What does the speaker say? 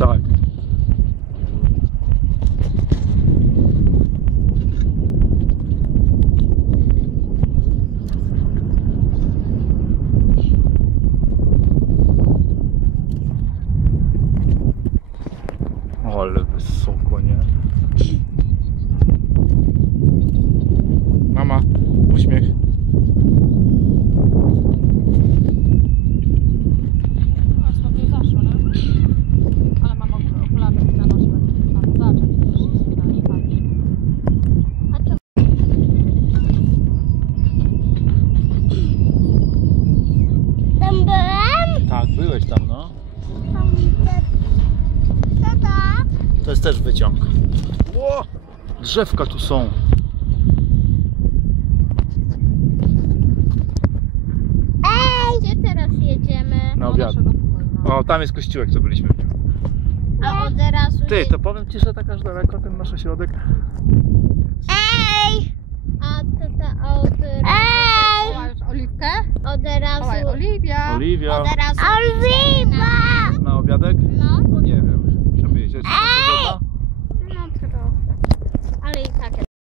Tak. Ale wysoko, nie? Mama, uśmiech. No, sobie zaszło, nie? Ale mam okulary na nosie. A to zobacz, jak to już jest na nie patrzy. A co? Tam byłem? Tak, byłeś tam, no. Co to? To jest też wyciąg. Ło! Drzewka tu są. Ej! Gdzie teraz jedziemy? Na obiad. Do naszego pokoju, no. O, tam jest kościółek, co byliśmy w nim. A od razu Ty, to powiem ci, że tak aż daleko ten nasz ośrodek. Ej! A to od razu... Wołajesz Oliwkę? Od razu... Wołaj Oliwia. Oliwia. Od razu... Oliwa! Na obiadek? No. No nie wiem. Musimy wiedzieć, co